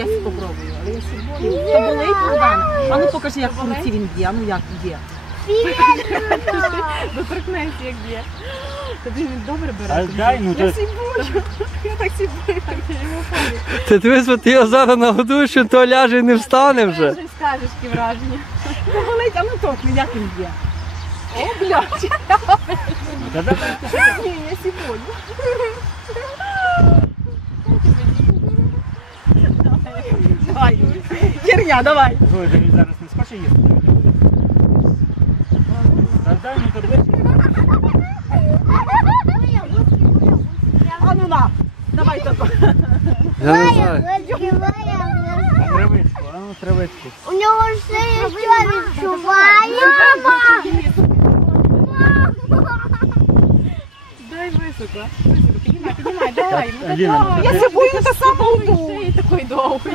я собі попробую. Але я собі не Це болить, Богдан. А ну покажи, як в він б'є. А ну як б'є? Доторкнеться, як б'є. Тобі не добре береться. Дай, ну, я то... Я так сібую. Та ти визвав, ти його зараз нагодуєш, що то ляже і не встане вже. Ти вже скажеш, які враження. Це болить, а ну топне, як він б'є. О, блядь. Ні, я сібую. Да а ну коня, давай. Я не знаю. Травичку, а, травычку, а ну У нього ще є що відчуває. Мама! Дай високо. Підіймай, підіймай, давай. Алина, я ще буду та сапа уйду. Такий довгий.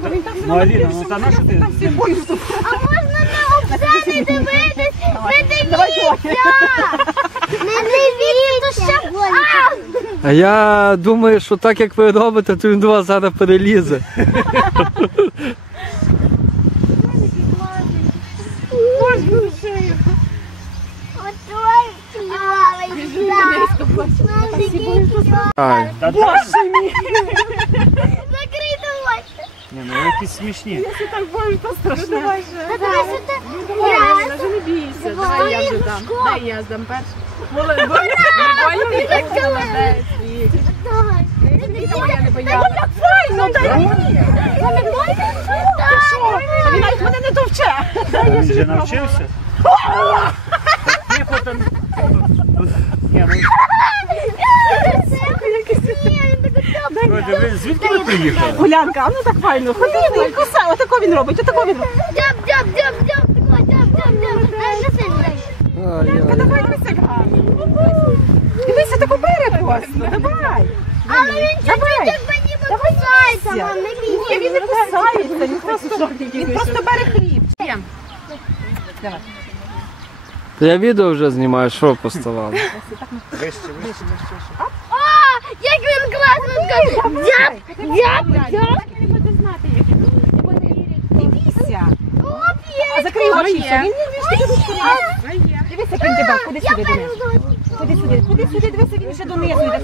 наша ти? А можна на обща не дивитися? Не дивіться! Не дивіться! А я думаю, що так як ви робите, то він два зараз перелізе. Нас дитя! Не, ну Якщо Не Дай я здам перший. Молодь, давай! Він навіть мене не навчився? то вче. звідки ви приїхали? Гулянка, ну так файно. Ходи, ходи, коса, отако він робить, отако він робить. Дяб, дяб, дяб, дяб, дяб, дяб, дяб, дяб. Гулянка, давай дивися, Гану. Дивися, так просто, давай. Але він чуть-чуть мені покусається, мам, не бійся. він не кусається, він просто, він просто бере хліб. Я відео вже знімаю, що поставало? Вище, вище, вище. Як він класно Дивіться! Закривайся, дивись, він тебе кудись. Сюди сюди, куди сюди, дивися, він ще донизу йде.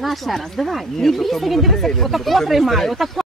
На ще раз, давай. Дивіться, він дивися, отак поймає.